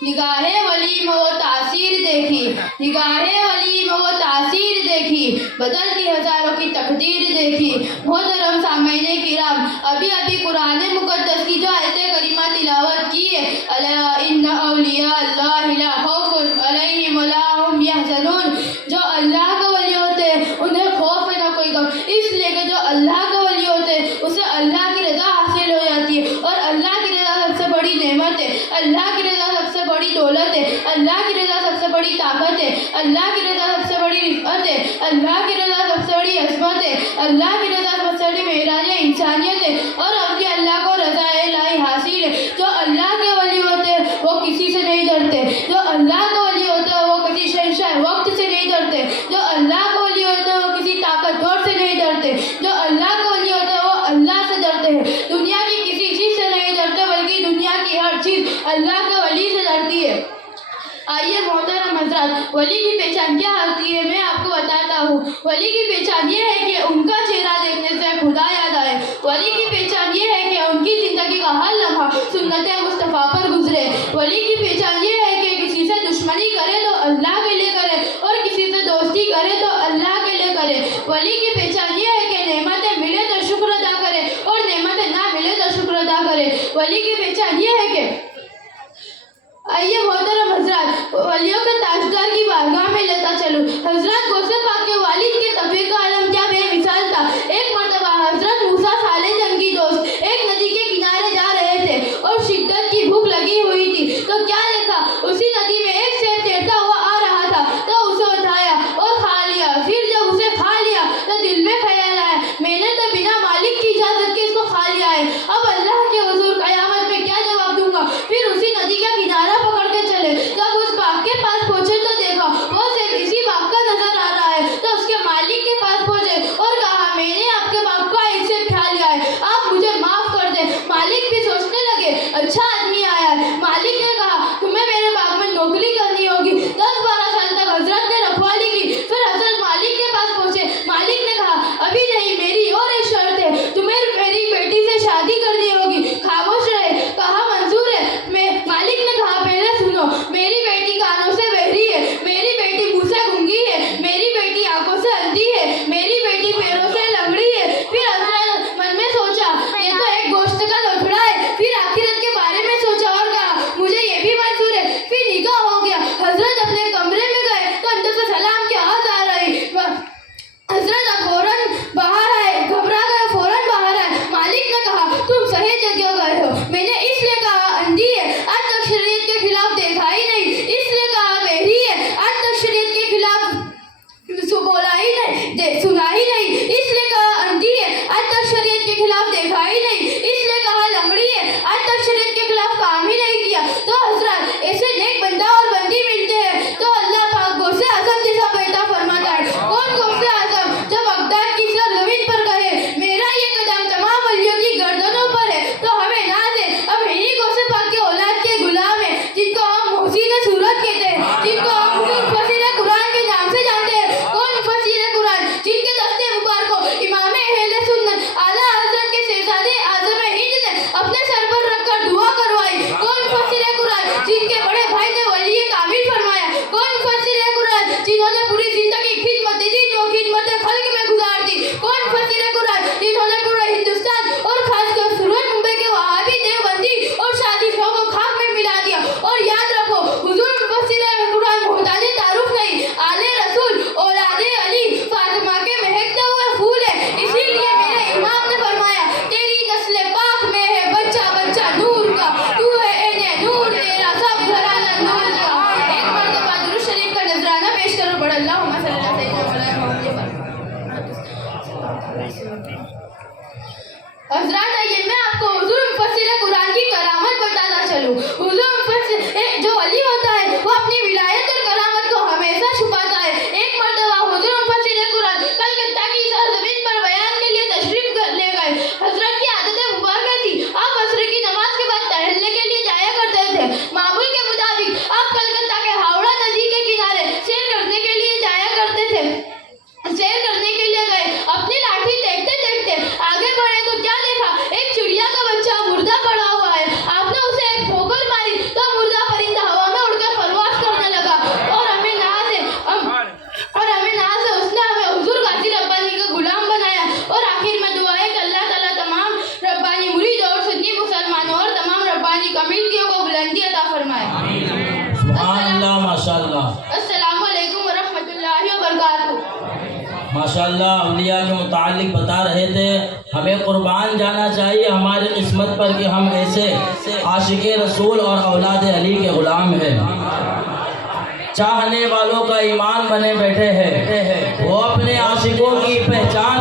निगाहे वली में वो तासीर देखी, निगाहे वली में वो तासीर देखी, बदलती हजारों की तकदीर देखी। मोहतरम सामईने किराम, अभी अभी कुरान मुकद्दस की जो आयत करीमा तिलावत की है, अला इन्ना औलिया अल्लाह ला खौफुन अलैहिम वला हुम यहज़नून, जो अल्लाह के वली होते हैं उन्हें खौफ है ना कोई गम, इसलिए कि जो अल्लाह के वली होते हैं उसे अल्लाह की रज़ा हासिल हो जाती है। और अल्लाह की रज़ा सबसे बड़ी नेमत है, अल्लाह की रज़ा सबसे बड़ी दौलत है, अल्लाह की रज़ा सबसे बड़ी ताकत है, अल्लाह की रज़ा सबसे बड़ी रिफ़अत है, अल्लाह की रज़ा सबसे बड़ी अज़मत है, अल्लाह की रज़ा सबसे बड़ी मेराज इंसानियत है। और अपने अल्लाह को रज़ा इलाही हासिल है। जो अल्लाह के वली होते हैं वो किसी से नहीं डरते, जो अल्लाह के वली होते हैं वो किसी शहंशाह वक्त से नहीं डरते, जो अल्लाह के वली होते हैं वो किसी ताकतवर से नहीं डरते, जो अल्लाह के वली होते हैं वो अल्लाह से डरते हैं। दुनिया की किसी चीज़ से नहीं डरते, बल्कि दुनिया की हर चीज़ अल्लाह के वली से डरती है। आइए मोहतरम हज़रात, वली की पहचान क्या होती है मैं आपको बताता हूँ। वली की पहचान ये है कि उनका चेहरा देखने से खुदा याद आए। वली की पहचान ये है कि उनकी ज़िंदगी का हर लम्हा सुन्नत मुस्तफ़ा पर गुजरे। वली की पहचान ये है कि किसी से दुश्मनी करे तो अल्लाह के लिए करे, और किसी से दोस्ती करे तो अल्लाह के लिए करे। वली की पहचान ये है कि नेमतें मिले तो शुक्र अदा करे, और नेमतें ना मिले तो शुक्र अदा करे। वली की पहचान ये है कि आइए मोहतरम हज़रात, वलियों के ताजदार की बारगाह में लेता चलूँ। हज़रत गौसे पाक के वालिद के तक़वे का आलम क्या बेमिसाल था। एक मरतबा हज़रत मूसा साले जंगी दोस्त एक नदी के किनारे जा रहे थे और शिद्दत की भूख लगी हुई थी, तो क्या देखा, उसी नदी में एक सेब तैरता हुआ आ रहा था, तो उसे उठाया और खा लिया। फिर जब उसे खा लिया तो दिल में ख्याल आया, मैंने तो बिना मालिक की इजाज़त के इसको खा लिया है, अब अल्लाह के हुज़ूर क़यामत में क्या जवाब दूंगा। फिर उसी नदी का किनारा पकड़ के चले। जब उस बाग के पास पहुंचे तो देखा वो सेब इसी बाग का नजर आ रहा है, तो उसके मालिक के पास पहुंचे और कहा, मैंने आपके बाग का एक सेब खा लिया है, आप मुझे माफ कर दे। मालिक भी सोचने लगे अच्छा आदमी आया है। मालिक ने कहा, तुम्हें मेरे बाग में नौकरी करनी होगी। 10-12 साल तक हजरत ने रखवाली की। फिर हजरत मालिक के पास पहुंचे। मालिक ने कहा, अभी नहीं, मेरी और एक शर्त है, तुम्हें मेरी बेटी से शादी करनी होगी। खामोश रहे। कहा, मंजूर है। मालिक ने कहा, पहले सुनो, मेरी बेटी कानों से बहरी है, मेरी बेटी मुंह से गूंगी है, मेरी बेटी आंखों से अंधी है, मेरी बेटी पैरों से लंगड़ी है। फिर हजरत मन में सोचा, ये तो एक गोश्त का लोथड़ा है। फिर आखिरत के बारे में सोचा और कहा, मुझे ये भी मंजूर है। फिर निकाह हो गया। हजरत अपने कमरे में गए तो अंदर से सलाम की आवाज आ रही। हजरत फौरन बाहर आए, घबरा गए, फौरन बाहर आए। मालिक ने कहा, तुम सही जगह गए हो। मैंने इसलिए कहा अंधी है, आज तक शरीयत के खिलाफ देखा ही नहीं, इसलिए कहा बहरी है, आज तक शरीयत के खिलाफ बोला ही नहीं, सुना ही नहीं, इसलिए कहा अंधी है, आज तक शरीयत के खिलाफ देखा ही नहीं, इसलिए कहा लंगड़ी है, आज तक शरीयत के खिलाफ काम ही नहीं किया। तो हजरत ऐसे नेक बंदा और बंदी मिलते हैं तो अल्लाह पाक गौसे आज़म जैसा बेटा फरमाता है। कौन गौसे आज़म, जब बगदाद की सर जमीन पर कहे, मेरा ये कदम तमाम वलियों की गर्दनों पर है, तो हमें नाज है, अब इन्हीं गौसे पाक के औलाद के गुलाम है, जिनको हम मोहसिन सूरत कहते हैं, जिनको हम मुफस्सिर कुरान के नाम से जानते हैं। कौन मुफस्सिर कुरान, जिनके दस्ते मुबारकों इमाम अहले सुन्नत आला हज़रत के शहज़ादे आज़म हिंद ने अपने सर पर रखकर दुआ करवाई। कौन मुफस्सिर कुरान, जिनके बड़े भाई ने वली कामिल फरमाया। कौन मुफस्सिर कुरान, जिन्होंने पूरी जिंदगी खिदमत दीन व खिदमत खल्क में गुजार दी। कौन मुफस्सिर कुरान, जिन्होंने पूरे हिंदुस्तान और खासकर सूरत मुंबई के वहाबी देवबंदी और शादी शो को खाक में मिला दिया। और याद रखो, हुजूर मुफस्सिर कुरान मोहताज तारुफ नहीं, आले रसूल औलादे अली फातिमा के महकते हुए फूल है। इसीलिए मेरे इमाम ने फरमाया, तेरी नस्ल पाक में है बच्चा बच्चा नूर का, तू है एने नूर, तेरा सब घराना नूर का। एक मरतबा दुरूद शरीफ का नजराना पेश करो, बड़ा अल्लाहुम्मा सल्ली अला हज़रात। आइए मैं आपको हुजूर मुफस्सिर कुरान की करामत बताना चलूँ। हुजूर मुफस्सिर जो वली होता है वो अपनी विलायत और करामत को हमेशा छुपाता है। एक मरतबा हुजूर मुफस्सिर कुरान कलकत्ता की सरजमीन पर बयान के लिए तशरीफ ले गए। हजरत की आदत मुबारक थी, आप असर की नमाज के बाद टहलने के लिए जाया करते थे। मामूल के मुताबिक आप कलकत्ता के हावड़ा नदी के किनारे सैर करने के लिए जाया करते थे। सैर करने के लिए गए, अपनी लाठी देखते देखते आगे माशाअल्लाह। अस्सलामु अलैकुम वरहमतुल्लाहि वबरकातुहू। माशाअल्लाह, औलिया के मुतालिक बता रहे थे, हमें कुर्बान जाना चाहिए हमारी किस्मत पर कि हम ऐसे आशिक़े रसूल और औलाद अली के ग़ुलाम हैं। चाहने वालों का ईमान बने बैठे हैं, वो अपने आशिकों की पहचान